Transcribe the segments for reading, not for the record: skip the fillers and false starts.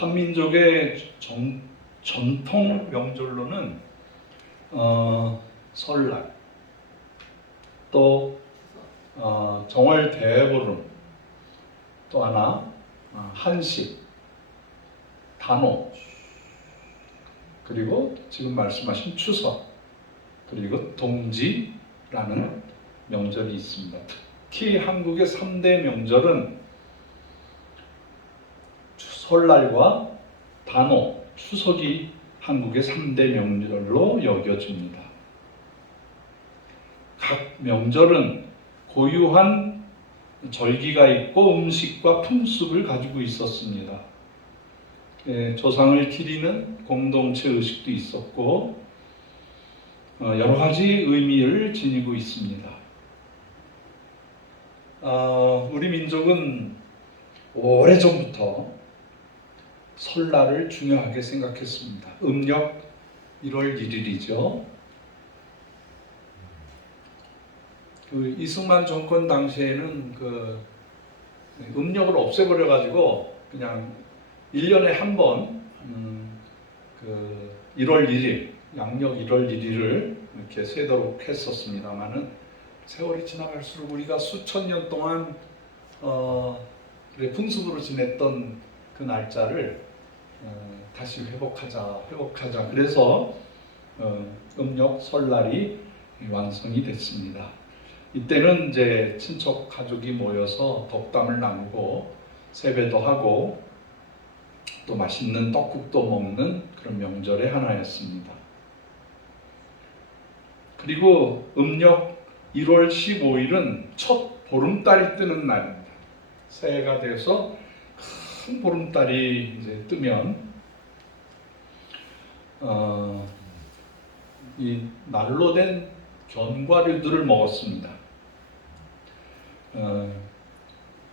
한민족의 전통 명절로는 설날, 또 정월 대보름, 또 하나 한식, 단오, 그리고 지금 말씀하신 추석, 그리고 동지라는 명절이 있습니다. 특히 한국의 3대 명절은 설날과 단오, 추석이 한국의 3대 명절로 여겨집니다. 각 명절은 고유한 절기가 있고 음식과 풍습을 가지고 있었습니다. 조상을 기리는 공동체 의식도 있었고 여러 가지 의미를 지니고 있습니다. 우리 민족은 오래전부터 설날을 중요하게 생각했습니다. 음력 1월 1일이죠. 이승만 정권 당시에는 음력을 없애버려가지고 그냥 1년에 한 번 1월 1일, 양력 1월 1일을 이렇게 세도록 했었습니다만은 세월이 지나갈수록 우리가 수천 년 동안 풍습으로 지냈던 그 날짜를 다시 회복하자. 그래서 음력 설날이 완성이 됐습니다. 이때는 이제 친척 가족이 모여서 덕담을 나누고 세배도 하고 또 맛있는 떡국도 먹는 그런 명절의 하나였습니다. 그리고 음력 1월 15일은 첫 보름달이 뜨는 날입니다. 새해가 돼서 큰 보름달이 이제 뜨면 이 날로 된 견과류들을 먹었습니다.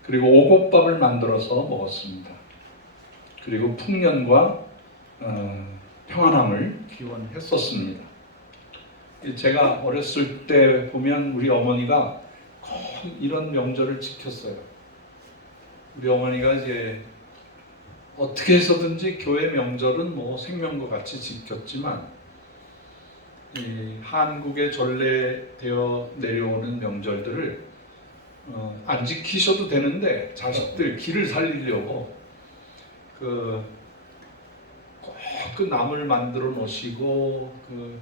그리고 오곡밥을 만들어서 먹었습니다. 그리고 풍년과 평안함을 기원했었습니다. 제가 어렸을 때 보면 우리 어머니가 꼭 이런 명절을 지켰어요. 우리 어머니가 이제 어떻게 해서든지 교회 명절은 뭐 생명과 같이 지켰지만 이 한국의 전래되어 내려오는 명절들을 안 지키셔도 되는데 자식들 길을 살리려고 꼭 그 나물 만들어 놓으시고 그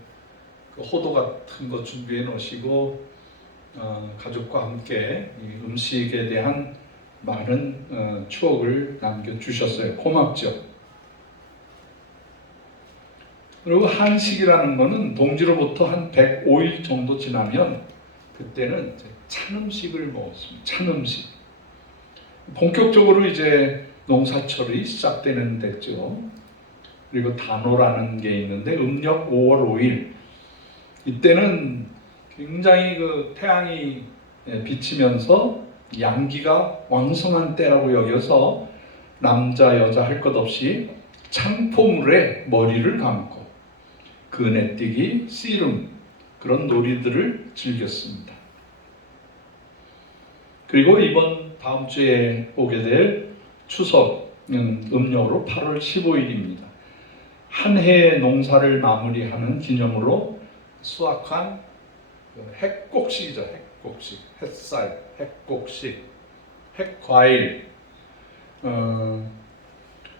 호도 같은 거 준비해 놓으시고 가족과 함께 이 음식에 대한 많은 추억을 남겨주셨어요. 고맙죠. 그리고 한식이라는 거는 동지로부터 한 105일 정도 지나면 그때는 찬 음식을 먹었습니다. 찬 음식. 본격적으로 이제 농사철이 시작되는 데죠. 그리고 단오라는 게 있는데 음력 5월 5일 이때는 굉장히 태양이 비치면서 양기가 왕성한 때라고 여겨서 남자 여자 할 것 없이 창포물에 머리를 감고 그네뛰기, 씨름 그런 놀이들을 즐겼습니다. 그리고 다음 주에 오게 될 추석은 음력으로 8월 15일입니다. 한 해의 농사를 마무리하는 기념으로 수확한 핵곡식이죠. 핵곡식, 햇살, 핵곡식, 핵과일.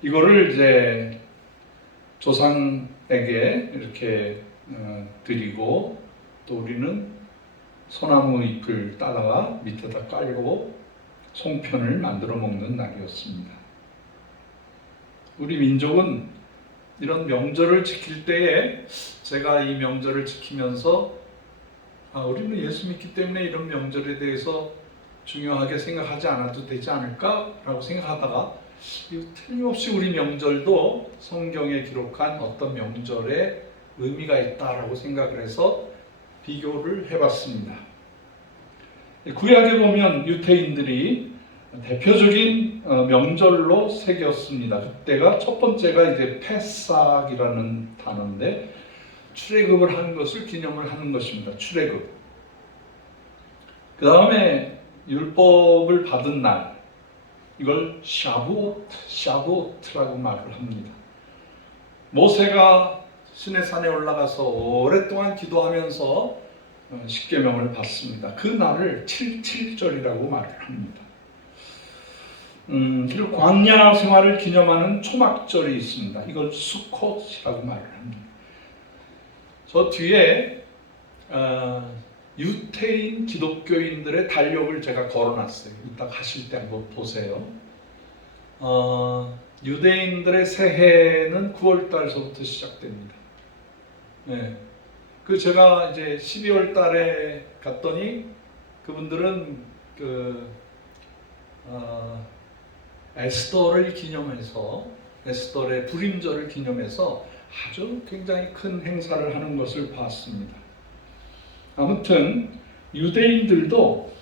이거를 이제 조상에게 이렇게 드리고 또 우리는 소나무 잎을 따다가 밑에다 깔고 송편을 만들어 먹는 날이었습니다. 우리 민족은 이런 명절을 지킬 때에 제가 이 명절을 지키면서 우리는 예수 믿기 때문에 이런 명절에 대해서 중요하게 생각하지 않아도 되지 않을까라고 생각하다가 틀림없이 우리 명절도 성경에 기록한 어떤 명절에 의미가 있다라고 생각을 해서 비교를 해봤습니다. 구약에 보면 유대인들이 대표적인 명절로 새겼습니다. 그때가 첫 번째가 이제 패삭이라는 단어인데 출애굽을 한 것을 기념을 하는 것입니다. 출애굽. 그 다음에 율법을 받은 날, 이걸 샤부오트라고 말을 합니다. 모세가 시내산에 올라가서 오랫동안 기도하면서 십계명을 받습니다. 그 날을 7.7절이라고 말을 합니다. 그리고 광야 생활을 기념하는 초막절이 있습니다. 이걸 수콧이라고 말을 합니다. 저 뒤에 유태인 기독교인들의 달력을 제가 걸어놨어요. 이따 가실 때 한번 보세요. 유대인들의 새해는 9월 달서부터 시작됩니다. 네. 그 제가 이제 12월 달에 갔더니 그분들은 에스더를 기념해서 에스더의 불임절을 기념해서 아주 굉장히 큰 행사를 하는 것을 봤습니다. 아무튼 유대인들도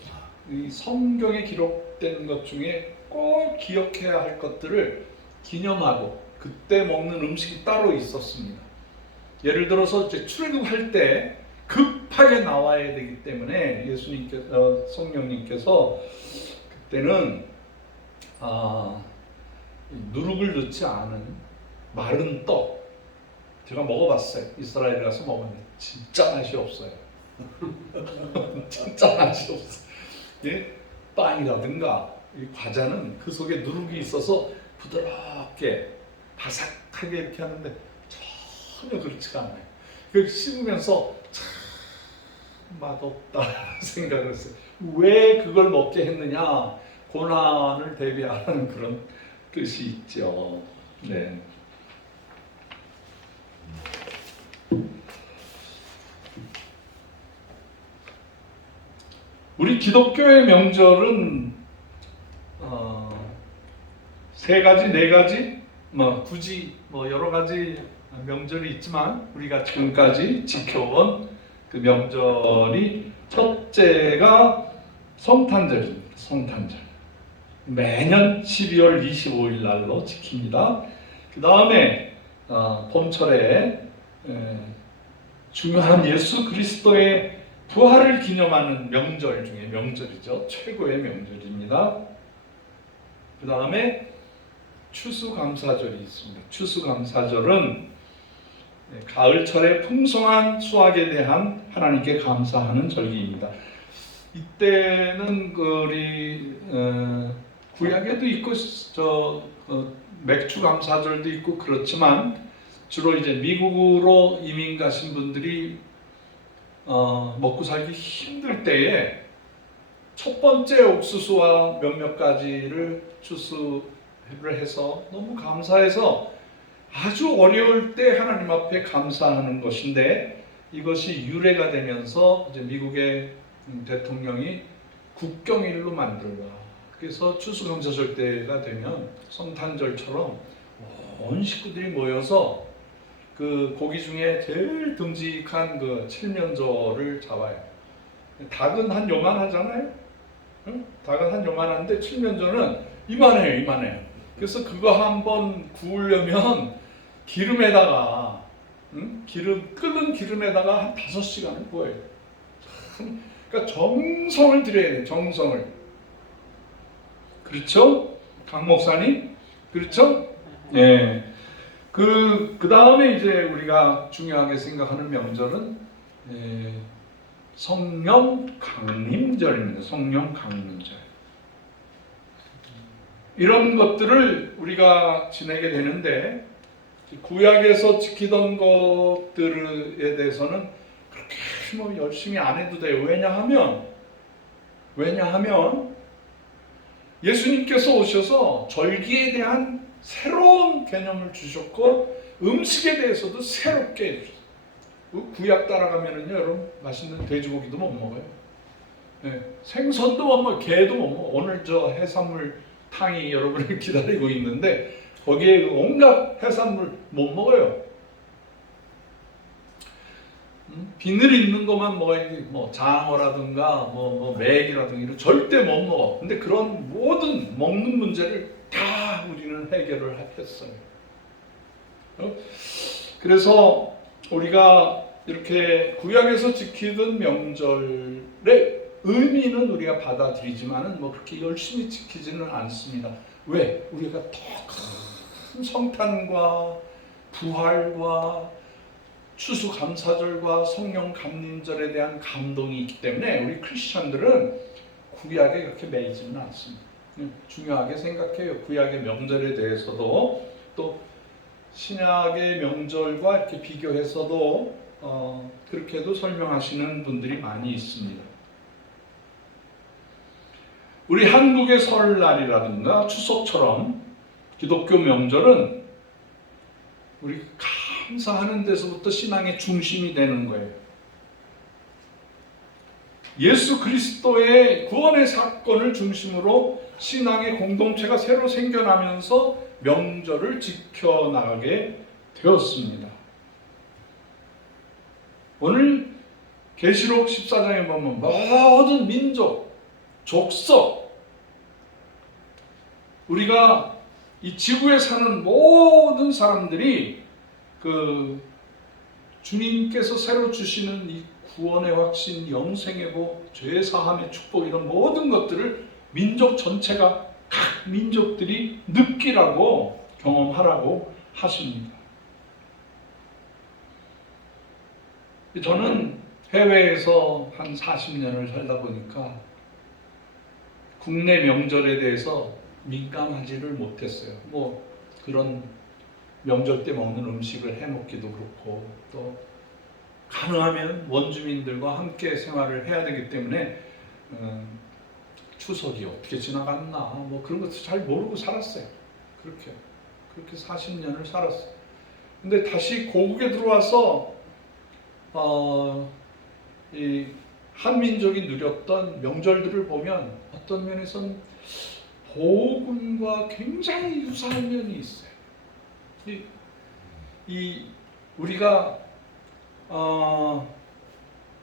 이 성경에 기록된 것 중에 꼭 기억해야 할 것들을 기념하고 그때 먹는 음식이 따로 있었습니다. 예를 들어서 이제 출애굽할 때 급하게 나와야 되기 때문에 성령님께서 그때는 누룩을 넣지 않은 마른 떡, 제가 먹어봤어요. 이스라엘에 가서 먹었는데 진짜 맛이 없어요. 진짜 맛이 없어요. 예? 빵이라든가 이 과자는 그 속에 누룩이 있어서 부드럽게 바삭하게 이렇게 하는데 전혀 그렇지가 않아요. 그걸 씹으면서 참 맛없다 생각을 했어요. 왜 그걸 먹게 했느냐? 고난을 대비하는 그런 뜻이 있죠. 네. 우리 기독교의 명절은 세 가지, 네 가지, 굳이 여러 가지 명절이 있지만 우리가 지금까지 지켜온 그 명절이 첫째가 성탄절입니다. 성탄절. 매년 12월 25일 날로 지킵니다. 그 다음에 봄철에 중요한 예수 그리스도의 부활을 기념하는 명절 중에 명절이죠. 최고의 명절입니다. 그 다음에 추수감사절이 있습니다. 추수감사절은 가을철의 풍성한 수확에 대한 하나님께 감사하는 절기입니다. 이때는 우리 구약에도 있고 맥주 감사절도 있고 그렇지만 주로 이제 미국으로 이민 가신 분들이 먹고 살기 힘들 때에 첫 번째 옥수수와 몇몇 가지를 추수를 해서 너무 감사해서 아주 어려울 때 하나님 앞에 감사하는 것인데 이것이 유래가 되면서 이제 미국의 대통령이 국경일로 만들라. 그래서 추수감사절 때가 되면 성탄절처럼 온 식구들이 모여서 그 고기 중에 제일 듬직한 그 칠면조를 잡아요. 닭은 한 요만하잖아요. 응? 닭은 한 요만한데 칠면조는 이만해요. 그래서 그거 한번 구우려면 기름에다가 끓는 기름에다가 한 5시간을 구워요. 그러니까 정성을 들여야 돼요. 정성을. 그렇죠? 강 목사님? 그렇죠? 예. 그 다음에 이제 우리가 중요하게 생각하는 명절은 성령 강림절입니다. 성령 강림절. 이런 것들을 우리가 지내게 되는데 구약에서 지키던 것들에 대해서는 그렇게 열심히 안 해도 돼요. 왜냐하면 예수님께서 오셔서 절기에 대한 새로운 개념을 주셨고 음식에 대해서도 새롭게 해주셨어요. 구약 따라가면은요, 여러분 맛있는 돼지고기도 못 먹어요. 네, 생선도 못 먹어요. 게도 못 먹어요. 오늘 저 해산물 탕이 여러분을 기다리고 있는데 거기에 온갖 해산물 못 먹어요. 비늘 있는 것만 먹어야지. 장어라든가 맥이라든가 이런 절대 못 먹어. 근데 그런 모든 먹는 문제를 다 우리는 해결을 했어요. 그래서 우리가 이렇게 구약에서 지키던 명절의 의미는 우리가 받아들이지만은 그렇게 열심히 지키지는 않습니다. 왜? 우리가 더 큰 성탄과 부활과 추수감사절과 성령 감림절에 대한 감동이 있기 때문에 우리 크리스천들은 구약에 그렇게 매이지는 않습니다. 중요하게 생각해요. 구약의 명절에 대해서도 또 신약의 명절과 이렇게 비교해서도 그렇게도 설명하시는 분들이 많이 있습니다. 우리 한국의 설날이라든가 추석처럼 기독교 명절은 우리 감사하는 데서부터 신앙의 중심이 되는 거예요. 예수 그리스도의 구원의 사건을 중심으로 신앙의 공동체가 새로 생겨나면서 명절을 지켜나가게 되었습니다. 오늘 계시록 14장에 보면 모든 민족, 족속, 우리가 이 지구에 사는 모든 사람들이 그 주님께서 새로 주시는 이 구원의 확신, 영생의 복, 죄 사함의 축복 이런 모든 것들을 민족 전체가 각 민족들이 느끼라고 경험하라고 하십니다. 저는 해외에서 한 40년을 살다 보니까 국내 명절에 대해서 민감하지를 못했어요. 뭐 그런 명절 때 먹는 음식을 해 먹기도 그렇고 또 가능하면 원주민들과 함께 생활을 해야 되기 때문에 추석이 어떻게 지나갔나 뭐 그런 것도 잘 모르고 살았어요. 그렇게 40년을 살았어요. 근데 다시 고국에 들어와서 이 한민족이 누렸던 명절들을 보면 어떤 면에서는 복음과 굉장히 유사한 면이 있어요. 우리가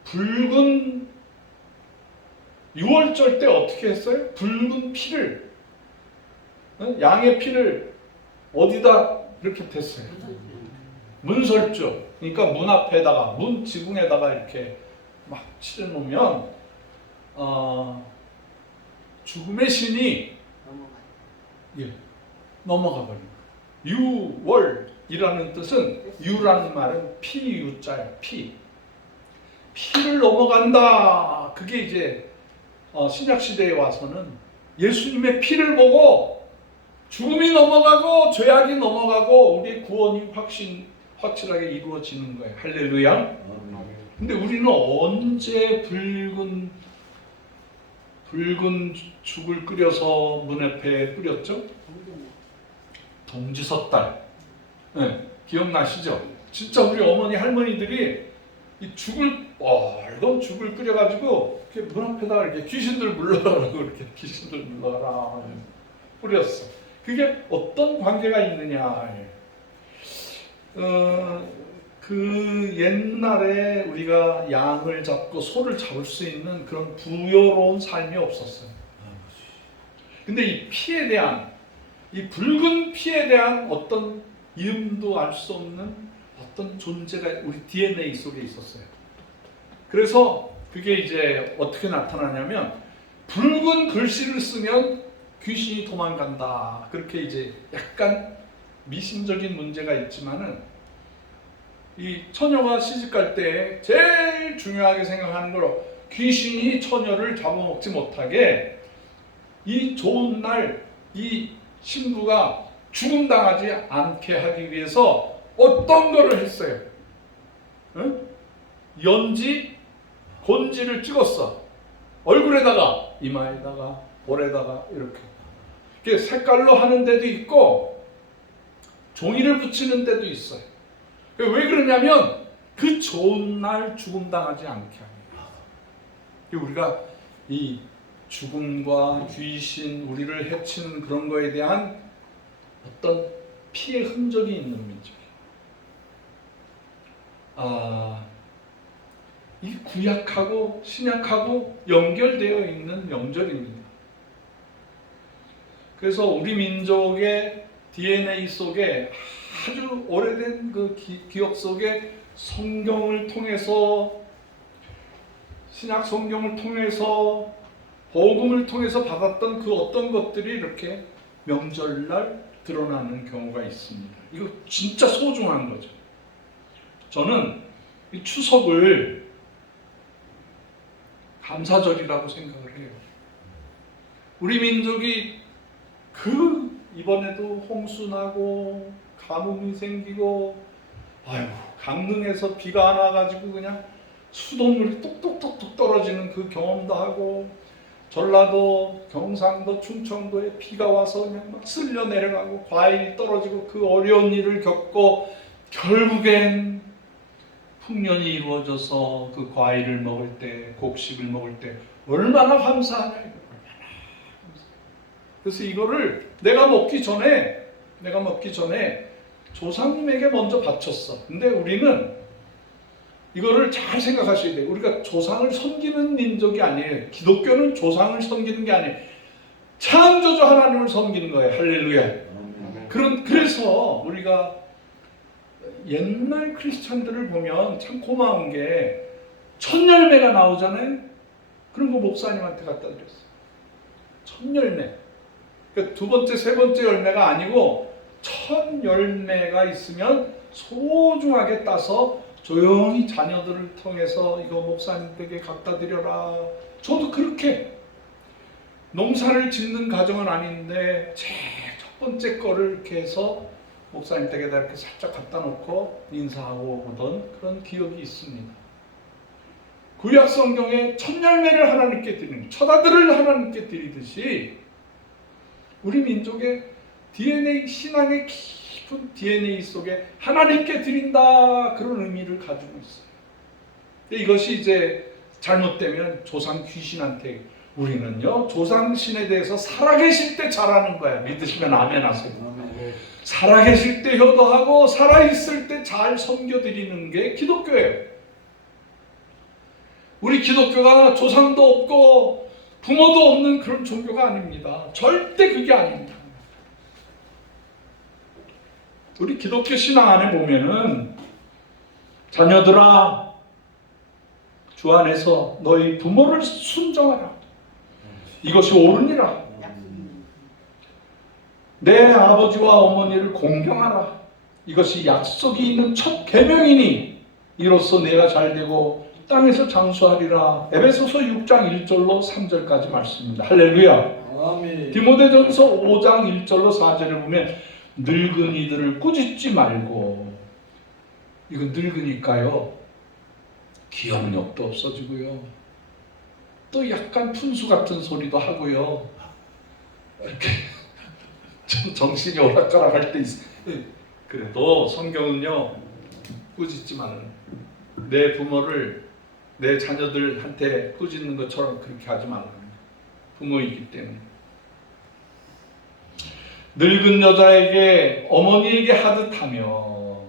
붉은 6월절 때 어떻게 했어요? 붉은 피를 양의 피를 어디다 이렇게 댔어요? 문설주. 그러니까 문 앞에다가 문 지붕에다가 이렇게 막 칠해놓으면 죽음의 신이 넘어가 버립니다. 유월이라는 뜻은 유라는 말은 피유자예요. 피를 넘어간다. 그게 이제 신약 시대에 와서는 예수님의 피를 보고 죽음이 넘어가고 죄악이 넘어가고 우리의 구원이 확실하게 이루어지는 거예요. 할렐루야. 근데 우리는 언제 붉은 죽을 끓여서 문 앞에 뿌렸죠? 동지섣달. 네, 기억나시죠? 진짜 우리 어머니 할머니들이 이 빨간 죽을 끓여가지고 이렇게 문 앞에다가 이렇게 귀신들 물러가라고 이렇게 귀신들 물러가라 뿌렸어. 그게 어떤 관계가 있느냐? 그 옛날에 우리가 양을 잡고 소를 잡을 수 있는 그런 부여로운 삶이 없었어요. 근데 이 피에 대한 이 붉은 피에 대한 어떤 이름도 알 수 없는 어떤 존재가 우리 DNA 속에 있었어요. 그래서 그게 이제 어떻게 나타나냐면 붉은 글씨를 쓰면 귀신이 도망간다. 그렇게 이제 약간 미신적인 문제가 있지만은 이 처녀가 시집갈 때 제일 중요하게 생각하는 걸 귀신이 처녀를 잡아먹지 못하게 이 좋은 날 이 신부가 죽음당하지 않게 하기 위해서 어떤 거를 했어요? 응? 연지, 곤지를 찍었어. 얼굴에다가, 이마에다가, 볼에다가 이렇게 색깔로 하는 데도 있고 종이를 붙이는 데도 있어요. 왜 그러냐면 그 좋은 날 죽음당하지 않게 합니다. 우리가 이 죽음과 귀신, 우리를 해치는 그런 거에 대한 어떤 피의 흔적이 있는 민족이에요. 이 구약하고 신약하고 연결되어 있는 명절입니다. 그래서 우리 민족의 DNA 속에 아주 오래된 그 기억 속에 성경을 통해서 신약 성경을 통해서 복음을 통해서 받았던 그 어떤 것들이 이렇게 명절날 드러나는 경우가 있습니다. 이거 진짜 소중한 거죠. 저는 이 추석을 감사절이라고 생각을 해요. 우리 민족이 이번에도 홍수 나고 가뭄이 생기고 강릉에서 비가 안 와가지고 그냥 수돗물이 똑똑똑똑 떨어지는 그 경험도 하고, 전라도, 경상도, 충청도에 비가 와서 그냥 막 쓸려 내려가고 과일이 떨어지고 그 어려운 일을 겪고 결국엔 풍년이 이루어져서 그 과일을 먹을 때, 곡식을 먹을 때 얼마나 감사하냐. 그래서 이거를 내가 먹기 전에 조상님에게 먼저 바쳤어. 근데 우리는 이거를 잘 생각하셔야 돼요. 우리가 조상을 섬기는 민족이 아니에요. 기독교는 조상을 섬기는 게 아니에요. 창조주 하나님을 섬기는 거예요. 할렐루야. 그래서 우리가 옛날 크리스찬들을 보면 참 고마운 게 첫 열매가 나오잖아요. 그런 거 목사님한테 갖다 드렸어요. 첫 열매. 그러니까 두 번째, 세 번째 열매가 아니고 첫 열매가 있으면 소중하게 따서 조용히 자녀들을 통해서 이거 목사님에게 갖다 드려라. 저도 그렇게 농사를 짓는 가정은 아닌데 제일 첫 번째 거를 이렇게 해서 목사님 댁에다 이렇게 살짝 갖다 놓고 인사하고 오던 그런 기억이 있습니다. 구약 성경에 첫 열매를 하나님께 드리는, 첫 아들을 하나님께 드리듯이 우리 민족의 DNA, 신앙의 깊은 DNA 속에 하나님께 드린다, 그런 의미를 가지고 있어요. 근데 이것이 이제 잘못되면 조상 귀신한테, 우리는요 조상신에 대해서 살아계실 때 잘하는 거야. 믿으시면 아멘 하세요. 살아계실 때 효도하고 살아있을 때 잘 섬겨드리는 게 기독교예요. 우리 기독교가 조상도 없고 부모도 없는 그런 종교가 아닙니다. 절대 그게 아닙니다. 우리 기독교 신앙 안에 보면은 자녀들아, 주 안에서 너희 부모를 순종하라. 이것이 옳으니라. 내 아버지와 어머니를 공경하라. 이것이 약속이 있는 첫 계명이니 이로써 내가 잘되고 땅에서 장수하리라. 에베소서 6장 1절로 3절까지 말씀입니다. 할렐루야. 아멘. 디모데전서 5장 1절로 4절에 보면 늙은이들을 꾸짖지 말고, 이거 늙으니까요 기억력도 없어지고요, 또 약간 푼수 같은 소리도 하고요, 이렇게 정신이 오락가락할 때 있어요. 그래도 성경은요 꾸짖지 말라. 내 부모를 내 자녀들한테 꾸짖는 것처럼 그렇게 하지 말라. 부모이기 때문에. 늙은 여자에게 어머니에게 하듯하며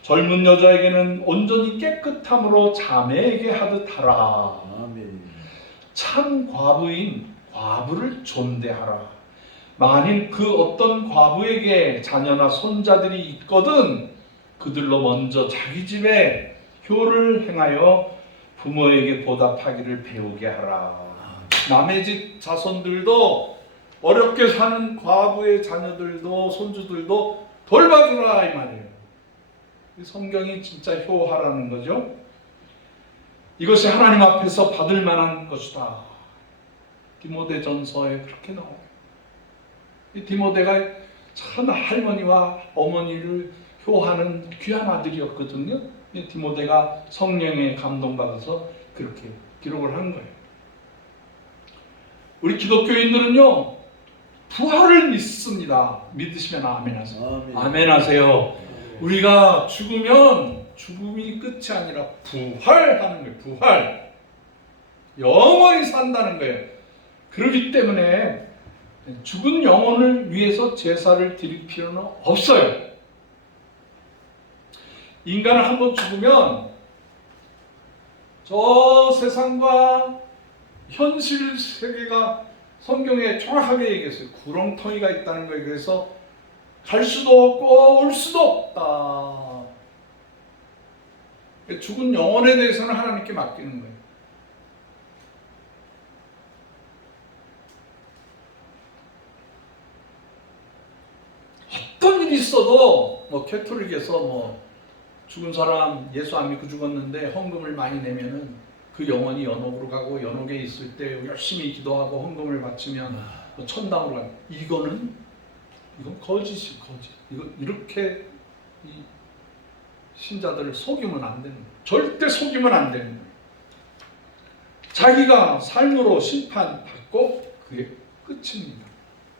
젊은 여자에게는 온전히 깨끗함으로 자매에게 하듯하라. 아멘. 참 과부인 과부를 존대하라. 만일 그 어떤 과부에게 자녀나 손자들이 있거든 그들로 먼저 자기 집에 효를 행하여 부모에게 보답하기를 배우게 하라. 남의 집 자손들도, 어렵게 사는 과부의 자녀들도 손주들도 돌봐주라, 이 말이에요. 성경이 진짜 효하라는 거죠. 이것이 하나님 앞에서 받을 만한 것이다. 디모데전서에 그렇게 나와요. 이 디모데가 참 할머니와 어머니를 효하는 귀한 아들이었거든요. 디모데가 성령에 감동받아서 그렇게 기록을 한 거예요. 우리 기독교인들은요 부활을 믿습니다. 믿으시면 아멘 하세요. 아멘 하세요. 우리가 죽으면 죽음이 끝이 아니라 부활하는 거예요. 부활. 영원히 산다는 거예요. 그렇기 때문에 죽은 영혼을 위해서 제사를 드릴 필요는 없어요. 인간은 한번 죽으면 저 세상과 현실 세계가 성경에 정확하게 얘기했어요. 구렁텅이가 있다는 거예요. 그래서 갈 수도 없고 올 수도 없다. 죽은 영혼에 대해서는 하나님께 맡기는 거예요. 있어도 뭐 캐톨릭에서 뭐 죽은 사람 예수 안 믿고 죽었는데 헌금을 많이 내면은 그 영혼이 연옥으로 가고 연옥에 있을 때 열심히 기도하고 헌금을 바치면 뭐 천당으로 가요. 이건 거짓이 거짓. 이거 이렇게 이 신자들을 속이면 안 되는 거예요. 절대 속이면 안 되는 거예요. 자기가 삶으로 심판받고 그게 끝입니다.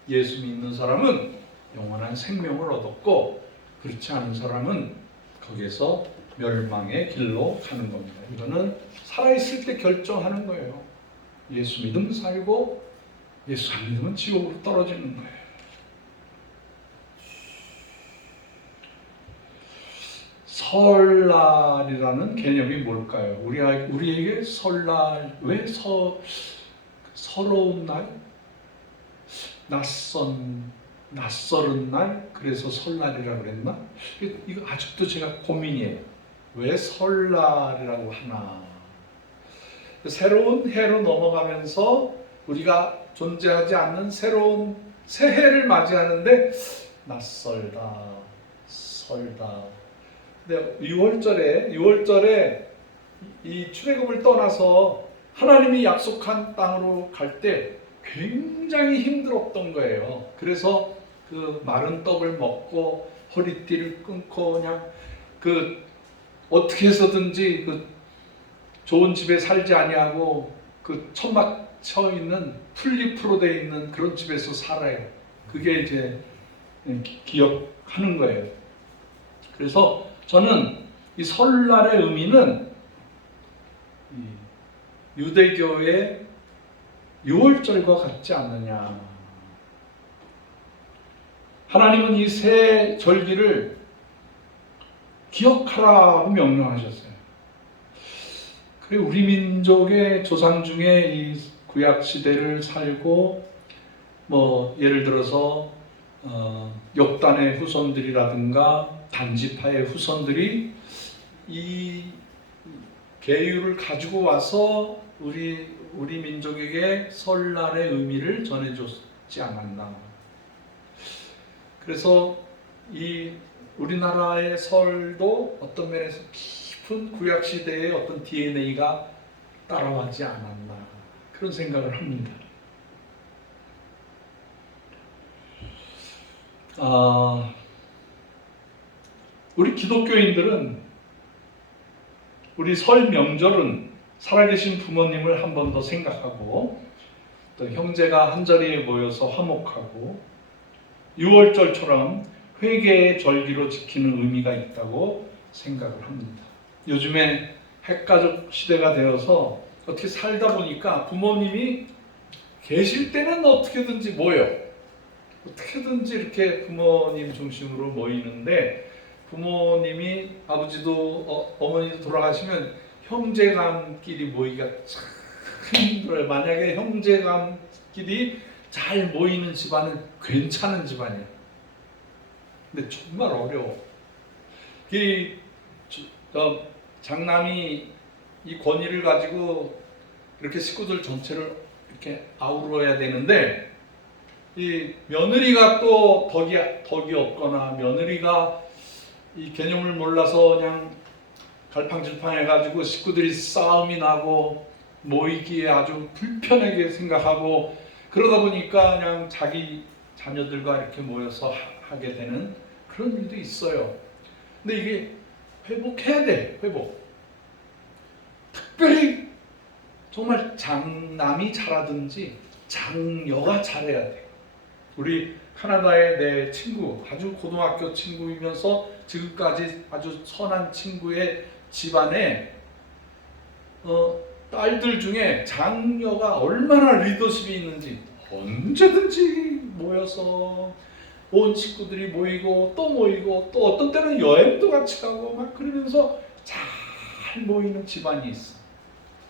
예수 믿는 사람은 영원한 생명을 얻었고 그렇지 않은 사람은 거기에서 멸망의 길로 가는 겁니다. 이거는 살아있을 때 결정하는 거예요. 예수 믿으면 살고 예수 안 믿으면 지옥으로 떨어지는 거예요. 설날이라는 개념이 뭘까요? 우리에게 설날, 왜 서러운 날? 낯설은 날? 그래서 설날이라고 그랬나? 이거 아직도 제가 고민이에요. 왜 설날이라고 하나? 새로운 해로 넘어가면서 우리가 존재하지 않는 새로운 새해를 맞이하는데 낯설다, 설다. 근데 6월절에 이 출애굽을 떠나서 하나님이 약속한 땅으로 갈 때 굉장히 힘들었던 거예요. 그래서 그 마른 떡을 먹고 허리띠를 끊고 그냥 그 어떻게 해서든지 그 좋은 집에 살지 아니하고 그 천막 쳐 있는 풀잎으로 되어 있는 그런 집에서 살아요. 그게 이제 기억하는 거예요. 그래서 저는 이 설날의 의미는 유대교의 6월절과 같지 않느냐. 하나님은 이 세 절기를 기억하라고 명령하셨어요. 그리고 우리 민족의 조상 중에 이 구약 시대를 살고 뭐 예를 들어서 욥단의 후손들이라든가 단지파의 후손들이 이 계율을 가지고 와서 우리 민족에게 설날의 의미를 전해줬지 않았나. 그래서 이 우리나라의 설도 어떤 면에서 깊은 구약 시대의 어떤 DNA가 따라가지 않았나 그런 생각을 합니다. 우리 기독교인들은 우리 설 명절은 살아계신 부모님을 한 번 더 생각하고 또 형제가 한자리에 모여서 화목하고 6월절처럼 회개의 절기로 지키는 의미가 있다고 생각을 합니다. 요즘에 핵가족 시대가 되어서 어떻게 살다 보니까 부모님이 계실 때는 어떻게든지 모여 어떻게든지 이렇게 부모님 중심으로 모이는데 부모님이 아버지도 어머니도 돌아가시면 형제간끼리 모이기가 참 힘들어요. 만약에 형제간끼리 잘 모이는 집안은 괜찮은 집안이에요. 근데 정말 어려워. 장남이 이 권위를 가지고 이렇게 식구들 전체를 이렇게 아우러야 되는데 이 며느리가 또 덕이 없거나 며느리가 이 개념을 몰라서 그냥 갈팡질팡해가지고 식구들이 싸움이 나고 모이기에 아주 불편하게 생각하고 그러다 보니까 그냥 자기 자녀들과 이렇게 모여서 하게 되는 그런 일도 있어요. 근데 이게 회복해야 돼. 회복. 특별히 정말 장남이 잘하든지 장녀가 잘해야 돼. 우리 카나다의 내 친구, 아주 고등학교 친구이면서 지금까지 아주 선한 친구의 집안에 딸들 중에 장녀가 얼마나 리더십이 있는지 언제든지 모여서 온 식구들이 모이고 또 어떤 때는 여행도 같이 가고 막 그러면서 잘 모이는 집안이 있어.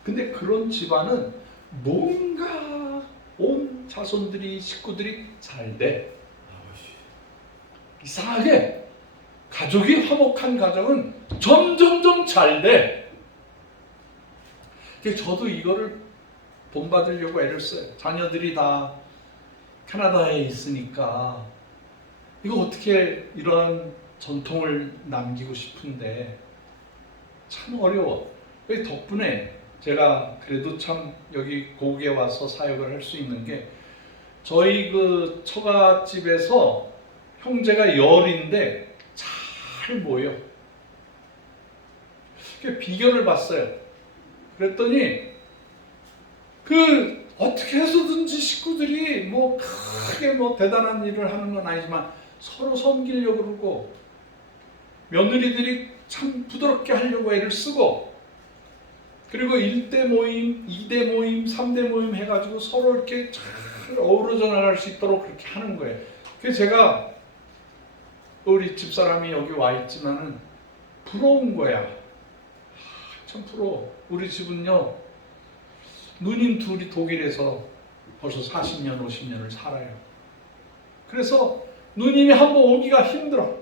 근데 그런 집안은 뭔가 온 자손들이 식구들이 잘 돼. 이상하게 가족이 화목한 가정은 점점점 잘 돼. 저도 이거를 본받으려고 애를 써요. 자녀들이 다 캐나다에 있으니까 이거 어떻게 이러한 전통을 남기고 싶은데 참 어려워. 그 덕분에 제가 그래도 참 여기 고국에 와서 사역을 할 수 있는 게 저희 그 처갓집에서 형제가 열인데 잘 모여. 비결을 봤어요. 그랬더니 그 어떻게 해서든지 식구들이 뭐 크게 뭐 대단한 일을 하는 건 아니지만 서로 섬기려고 그러고 며느리들이 참 부드럽게 하려고 애를 쓰고 그리고 1대 모임, 2대 모임, 3대 모임 해가지고 서로 이렇게 잘 어우러져 나갈 수 있도록 그렇게 하는 거예요. 그래서 제가 우리 집사람이 여기 와 있지만은 부러운 거야. 참 부러워. 우리 집은요, 누님 둘이 독일에서 벌써 40년, 50년을 살아요. 그래서 누님이 한번 오기가 힘들어.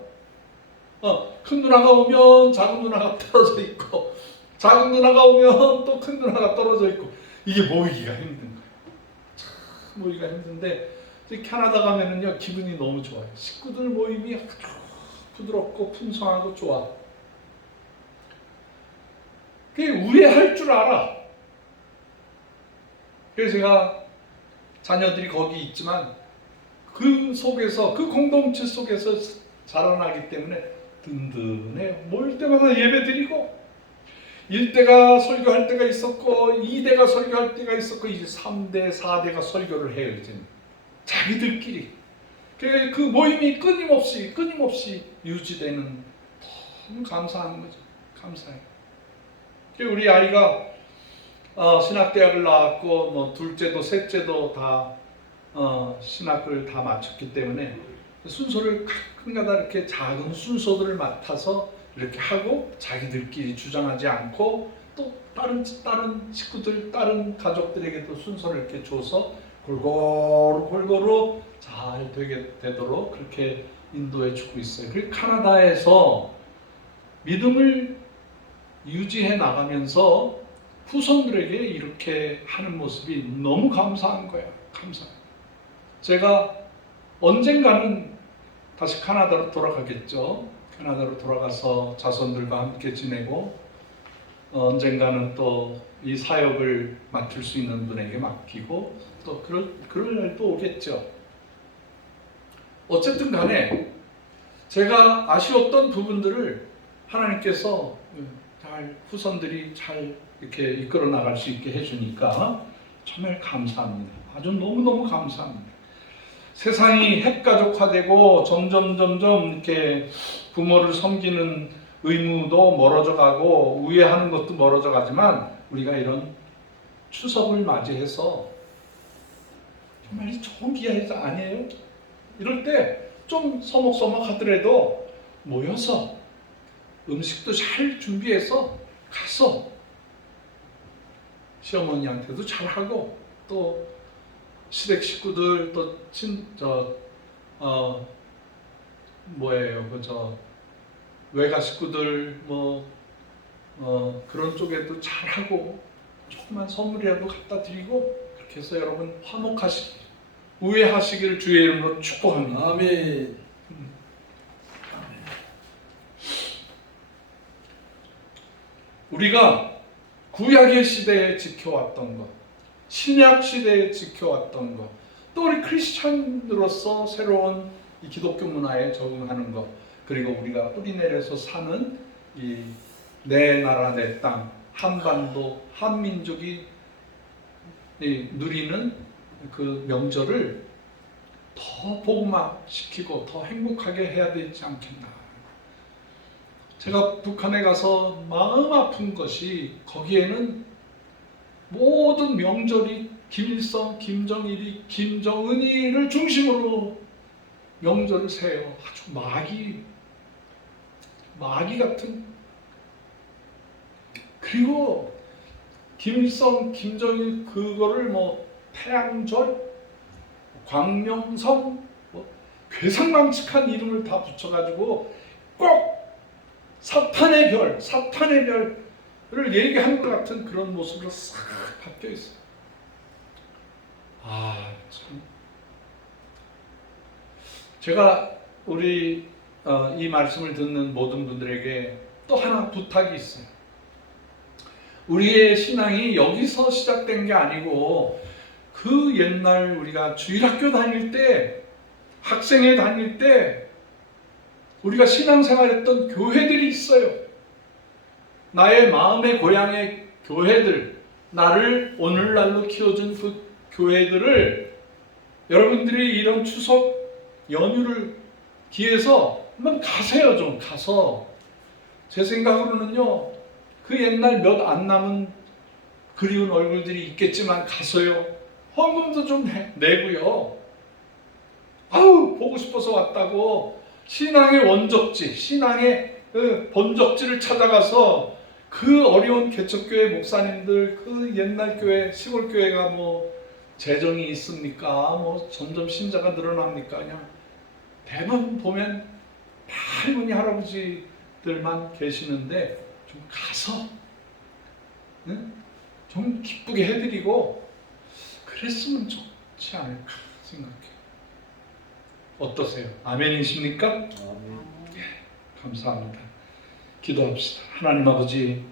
큰 누나가 오면 작은 누나가 떨어져 있고, 작은 누나가 오면 또 큰 누나가 떨어져 있고, 이게 모이기가 힘든 거예요. 참 모이기가 힘든데, 캐나다 가면은요, 기분이 너무 좋아요. 식구들 모임이 아주 부드럽고 풍성하고 좋아. 그게 우애할 줄 알아. 그래서 제가 자녀들이 거기 있지만 그 속에서, 그 공동체 속에서 자라나기 때문에 든든해요. 모일 때마다 예배 드리고 1대가 설교할 때가 있었고 2대가 설교할 때가 있었고 이제 3대, 4대가 설교를 해요. 이제 자기들끼리. 그 모임이 끊임없이 유지되는 너무 감사한 거죠. 감사해요. 우리 아이가 신학대학을 나왔고 뭐 둘째도 셋째도 다 신학을 다 마쳤기 때문에 순서를 가끔가다 이렇게 작은 순서들을 맡아서 이렇게 하고 자기들끼리 주장하지 않고 또 다른 식구들, 다른 가족들에게도 순서를 이렇게 줘서 골고루 잘 되도록 그렇게 인도해 주고 있어요. 그리고 캐나다에서 믿음을 유지해 나가면서 후손들에게 이렇게 하는 모습이 너무 감사한 거야. 감사해요. 제가 언젠가는 다시 캐나다로 돌아가겠죠. 캐나다로 돌아가서 자손들과 함께 지내고 언젠가는 또 이 사역을 맡을 수 있는 분에게 맡기고 또 그럴 날도 오겠죠. 어쨌든 간에 제가 아쉬웠던 부분들을 하나님께서 잘 후손들이 잘 이렇게 이끌어 나갈 수 있게 해주니까 정말 감사합니다. 아주 너무너무 감사합니다. 세상이 핵가족화되고 점점 이렇게 부모를 섬기는 의무도 멀어져 가고 우애하는 것도 멀어져 가지만 우리가 이런 추석을 맞이해서 정말 좋은 기회 아니에요? 이럴 때 좀 서먹서먹하더라도 모여서 음식도 잘 준비해서 가서 시어머니한테도 잘하고 또 시댁 식구들 또 외가 식구들 그런 쪽에도 잘하고 조그만 선물이라도 갖다 드리고 그렇게 해서 여러분 우애하시기를 주의 이름으로 축복합니다. 아멘. 우리가 구약의 시대에 지켜왔던 것, 신약 시대에 지켜왔던 것, 또 우리 크리스찬으로서 새로운 이 기독교 문화에 적응하는 것, 그리고 우리가 뿌리내려서 사는 이 내 나라 내 땅, 한반도, 한민족이 누리는 그 명절을 더 복음화시키고 더 행복하게 해야 되지 않겠나. 제가 북한에 가서 마음 아픈 것이 거기에는 모든 명절이 김일성, 김정일이, 김정은이를 중심으로 명절을 세요. 아주 마귀 같은. 그리고 김일성, 김정일 그거를 태양절, 광명성, 괴상망측한 이름을 다 붙여가지고 꼭 사탄의 별을 얘기하는 것 같은 그런 모습으로 싹 바뀌어 있어요. 참. 제가 우리 이 말씀을 듣는 모든 분들에게 또 하나 부탁이 있어요. 우리의 신앙이 여기서 시작된 게 아니고 그 옛날 우리가 주일학교 다닐 때, 학생회 다닐 때 우리가 신앙생활했던 교회들이 있어요. 나의 마음의 고향의 교회들, 나를 오늘날로 키워준 그 교회들을 여러분들이 이런 추석 연휴를 기해서 한번 가세요. 좀 가서. 제 생각으로는요, 그 옛날 몇 안 남은 그리운 얼굴들이 있겠지만 가서요, 헌금도 좀 내고요. 아우, 보고 싶어서 왔다고 신앙의 원적지, 신앙의 본적지를 찾아가서 그 어려운 개척교회 목사님들, 그 옛날 교회, 시골교회가 뭐 재정이 있습니까? 뭐 점점 신자가 늘어납니까? 그냥 대부분 보면 다 할머니, 할아버지들만 계시는데 좀 가서 좀 기쁘게 해드리고 그랬으면 좋지 않을까 생각해요. 어떠세요? 아멘이십니까? 아멘. 예, 감사합니다. 기도합시다. 하나님 아버지,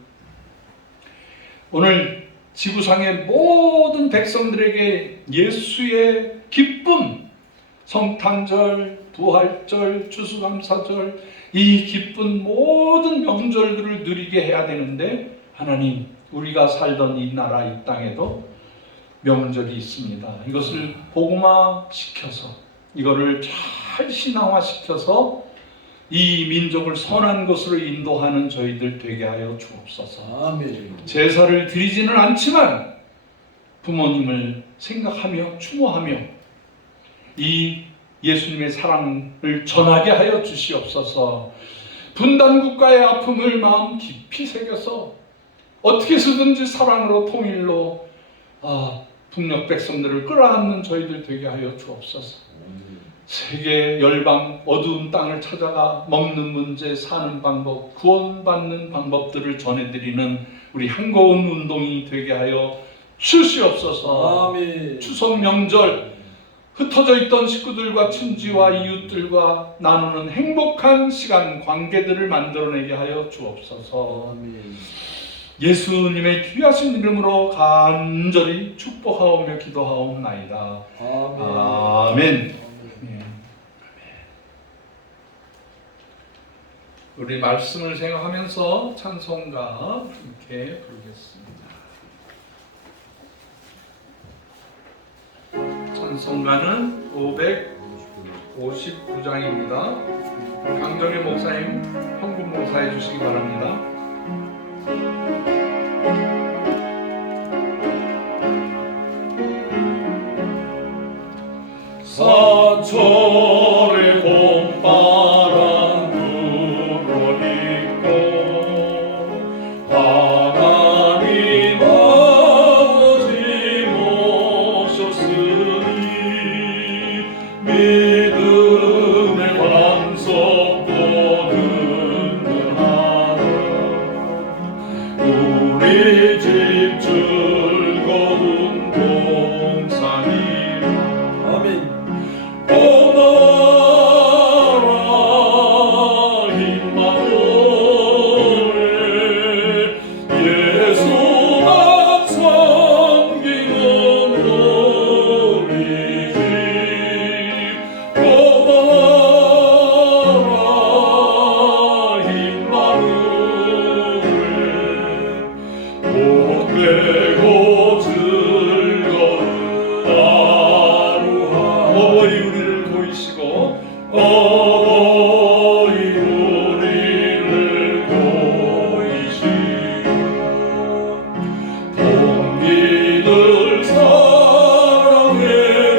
오늘 지구상의 모든 백성들에게 예수의 기쁨, 성탄절, 부활절, 추수감사절, 이 기쁜 모든 명절들을 누리게 해야 되는데, 하나님, 우리가 살던 이 나라, 이 땅에도 명절이 있습니다. 이것을 복음화시켜서, 이거를 잘 신앙화시켜서 이 민족을 선한 것으로 인도하는 저희들 되게 하여 주옵소서. 아멘. 제사를 드리지는 않지만 부모님을 생각하며 추모하며 이 예수님의 사랑을 전하게 하여 주시옵소서. 분단국가의 아픔을 마음 깊이 새겨서 어떻게 해서든지 사랑으로 통일로 북녘 백성들을 끌어안는 저희들 되게 하여 주옵소서. 세계 열방 어두운 땅을 찾아가 먹는 문제, 사는 방법, 구원받는 방법들을 전해드리는 우리 한거운 운동이 되게 하여 주시옵소서. 아멘. 추석 명절 흩어져 있던 식구들과 친지와 이웃들과 나누는 행복한 시간, 관계들을 만들어내게 하여 주옵소서. 아멘. 예수님의 귀하신 이름으로 간절히 축복하오며 기도하옵나이다. 아멘. 우리 말씀을 생각하면서 찬송가 함께 부르겠습니다. 찬송가는 559장입니다. 강정혜 목사님 헌금 봉사해 주시기 바랍니다. 사철의 봄바람 불어있고 하나님 아버지 모셨으니 믿음의 반석 보는 하나 우리 집 즐거운 동산이라. 아멘. 오너라 임마누엘 예수만 섬기는 우리 집 오너라 임마누엘 복되고 즐거운 어버이 우리를 보이시고 어버이 우리를 보이시고 동기들 사랑에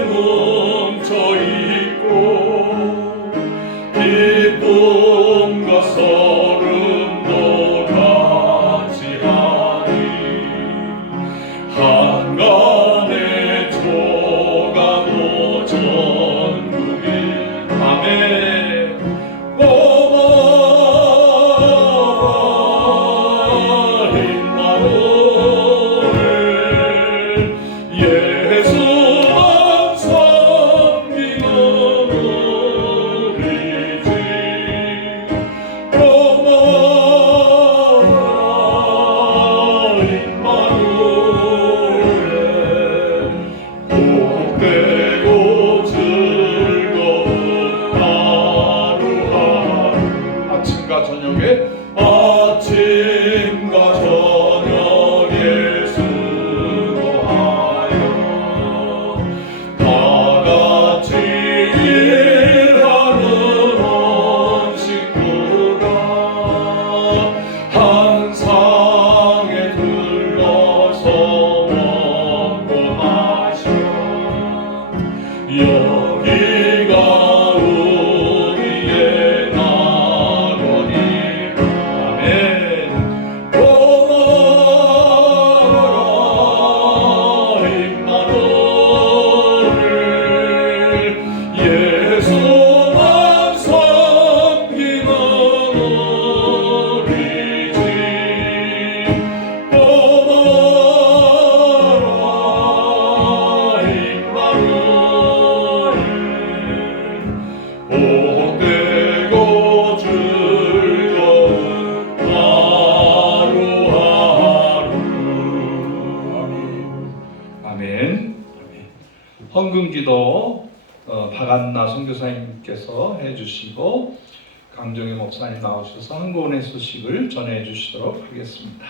뭉쳐있고 기쁨과 서름도 같이하니 한간의 조가도 전국이 아멘. 오버인 마누엘 예수만 섬기는 우리 성금기도 박한나 선교사님께서 해주시고 강정희 목사님 나오셔서 한국은혜 소식을 전해주시도록 하겠습니다.